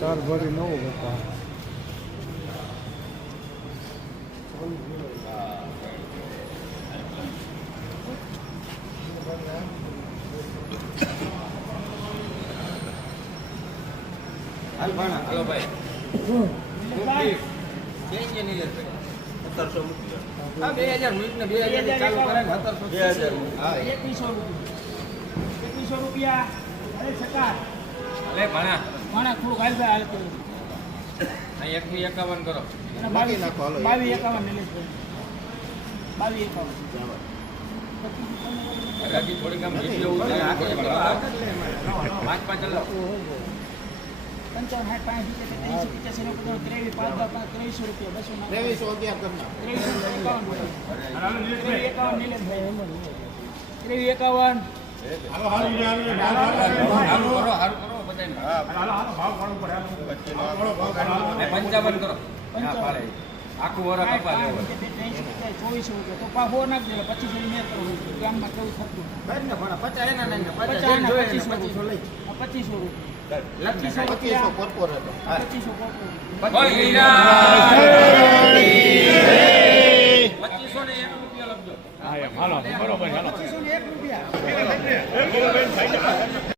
ચાર ભરી નવો હતા હાલો ભાઈ 1700 મૂકી હા 2000 મૂક ને 2000 ચાલુ કરે ને 1700 હા 2100 રૂપિયા અરે સકાર અલે ભણા થોડું ગાલ ભાઈ હાલ તો અહીં 151 કરો બાકી નાખો હાલો 2251 નિલેશભાઈ 2251 રાજી થોડી કામ વિડિયો પાંચ પાંચ ચલો 55 કરો આખું વર કપા લેવો 2400 રૂપિયા તો પા હો નાખ દે 2500 મેં કરો ગામમાં કેવું થતું ને ભણા 50 એના નહીં 2500 રૂપિયા 2500 કોર્પોરેટ 2500